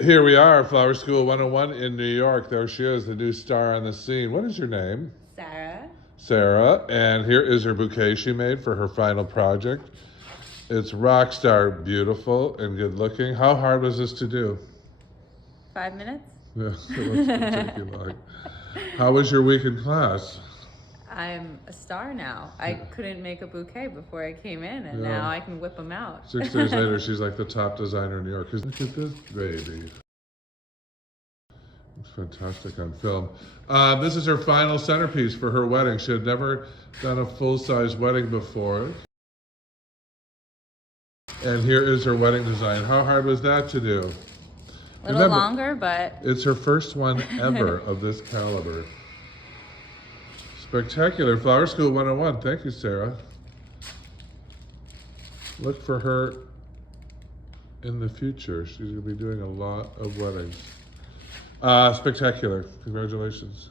Here we are, Flower School 101 in New York. There she is, the new star on the scene. What is your name? Sarah. Sarah. And here is her bouquet she made for her final project. It's rock star beautiful and good looking. How hard was this to do? 5 minutes. Yeah, it wasn't take you long. How was your week in class? I'm a star now. I couldn't make a bouquet before I came in, and Yeah. now I can whip them out. 6 days later, she's like the top designer in New York. Look at this baby. It's fantastic on film. This is her final centerpiece for her wedding. She had never done a full-size wedding before. And here is her wedding design. How hard was that to do? A little longer, but... It's her first one ever of this caliber. Spectacular. Flower School 101. Thank you, Sarah. Look for her in the future. She's going to be doing a lot of weddings. Spectacular. Congratulations.